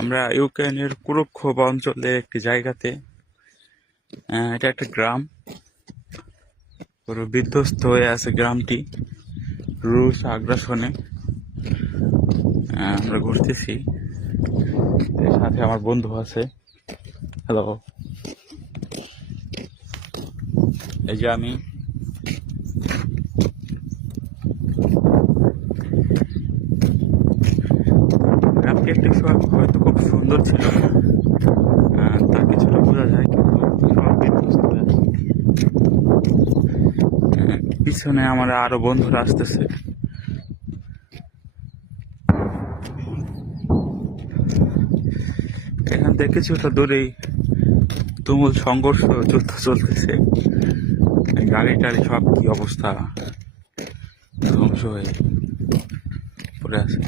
আমরা ইউক্রেনের কুরুক্ষোভ অঞ্চলের একটি জায়গাতে, এটা একটা গ্রাম, পুরো বিধ্বস্ত হয়ে আছে গ্রামটি রুশ আগ্রাসনে। আমরা ঘুরতেছি, এর সাথে আমার বন্ধু আছে। হ্যালো, এই যে আমি। গ্রামটি একটি সময় হয়তো খুব সুন্দর ছিল, তা কিছুটা বোঝা যায়, কিন্তু সব বিধ্বস্ত হয়ে আছে। পিছনে আমার আরো বন্ধুরা আসতেছে। এখান থেকে কিছুটা দূরেই তুমুল সংঘর্ষ, যুদ্ধ চলতেছে। গাড়ি টাড়ি সব কি অবস্থা, ধ্বংস হয়ে পড়ে আছে।